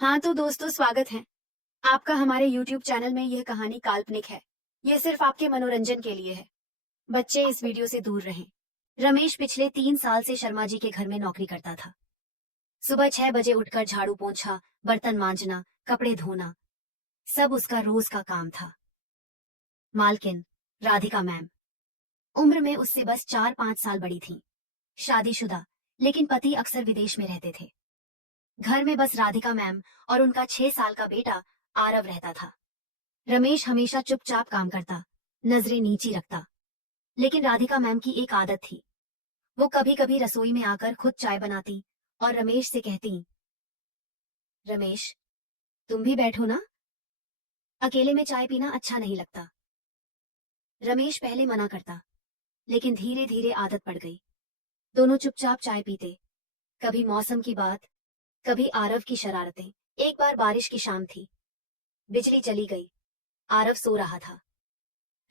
हाँ तो दोस्तों स्वागत है आपका हमारे YouTube चैनल में। यह कहानी काल्पनिक है। यह सिर्फ आपके मनोरंजन के लिए है। बच्चे इस वीडियो से दूर रहें। रमेश पिछले 3 साल से शर्मा जी के घर में नौकरी करता था। सुबह 6 बजे उठकर झाड़ू पोंछा, बर्तन मांजना, कपड़े धोना, सब उसका रोज का काम था। मालकिन राधिका मैम उम्र में उससे बस 4-5 साल बड़ी थी। शादीशुदा, लेकिन पति अक्सर विदेश में रहते थे। घर में बस राधिका मैम और उनका 6 साल का बेटा आरव रहता था। रमेश हमेशा चुपचाप काम करता, नजरें नीची रखता। लेकिन राधिका मैम की एक आदत थी। वो कभी कभी रसोई में आकर खुद चाय बनाती और रमेश से कहती, रमेश तुम भी बैठो ना, अकेले में चाय पीना अच्छा नहीं लगता। रमेश पहले मना करता, लेकिन धीरे धीरे आदत पड़ गई। दोनों चुपचाप चाय पीते। कभी मौसम की बात, कभी आरव की शरारतें। एक बार बारिश की शाम थी, बिजली चली गई। आरव सो रहा था।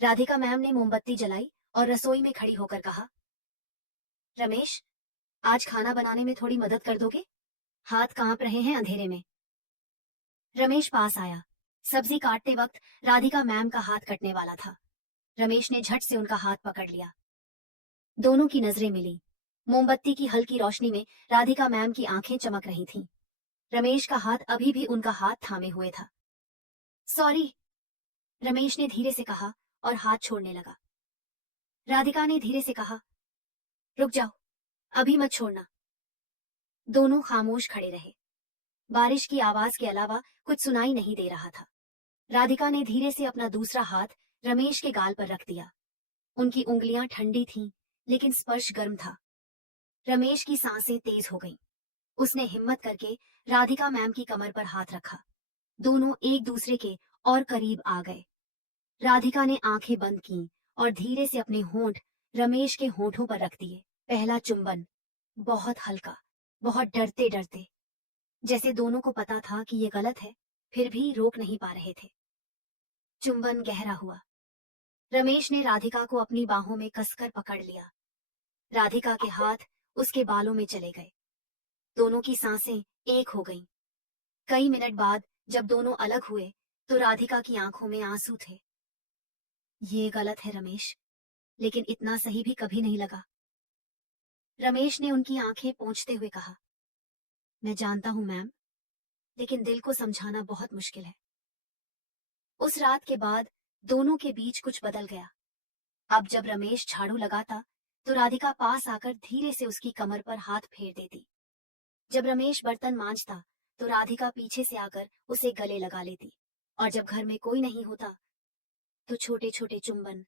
राधिका मैम ने मोमबत्ती जलाई और रसोई में खड़ी होकर कहा, रमेश आज खाना बनाने में थोड़ी मदद कर दोगे? हाथ कांप रहे हैं अंधेरे में। रमेश पास आया। सब्जी काटते वक्त राधिका मैम का हाथ कटने वाला था। रमेश ने झट से उनका हाथ पकड़ लिया। दोनों की नजरें मिली। मोमबत्ती की हल्की रोशनी में राधिका मैम की आंखें चमक रही थीं। रमेश का हाथ अभी भी उनका हाथ थामे हुए था। सॉरी, रमेश ने धीरे से कहा और हाथ छोड़ने लगा। राधिका ने धीरे से कहा, रुक जाओ, अभी मत छोड़ना। दोनों खामोश खड़े रहे। बारिश की आवाज के अलावा कुछ सुनाई नहीं दे रहा था। राधिका ने धीरे से अपना दूसरा हाथ रमेश के गाल पर रख दिया। उनकी उंगलियां ठंडी थीं, लेकिन स्पर्श गर्म था। रमेश की सांसें तेज हो गईं। उसने हिम्मत करके राधिका मैम की कमर पर हाथ रखा। दोनों एक दूसरे के और करीब आ गए। राधिका ने आंखें बंद कीं और धीरे से अपने होंठ रमेश के होठों पर रख दिए। पहला चुंबन, बहुत हल्का, बहुत डरते डरते, जैसे दोनों को पता था कि ये गलत है, फिर भी रोक नहीं पा रहे थे। चुंबन गहरा हुआ। रमेश ने राधिका को अपनी बाहों में कसकर पकड़ लिया। राधिका के हाथ उसके बालों में चले गए। दोनों की सांसें एक हो गईं। कई मिनट बाद जब दोनों अलग हुए तो राधिका की आंखों में आंसू थे। ये गलत है रमेश, लेकिन इतना सही भी कभी नहीं लगा। रमेश ने उनकी आंखें पोंछते हुए कहा, मैं जानता हूं मैम, लेकिन दिल को समझाना बहुत मुश्किल है। उस रात के बाद दोनों के बीच कुछ बदल गया। अब जब रमेश झाड़ू लगाता तो राधिका पास आकर धीरे से उसकी कमर पर हाथ फेर देती। जब रमेश बर्तन मांजता तो राधिका पीछे से आकर उसे गले लगा लेती। और जब घर में कोई नहीं होता तो छोटे छोटे चुंबन,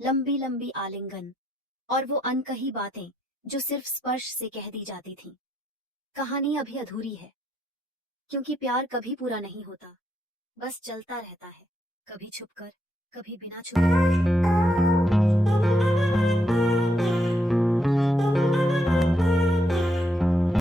लंबी लंबी आलिंगन और वो अनकही बातें जो सिर्फ स्पर्श से कह दी जाती थीं। कहानी अभी अधूरी है, क्योंकि प्यार कभी पूरा नहीं होता, बस चलता रहता है, कभी छुपकर, कभी बिना छुपे।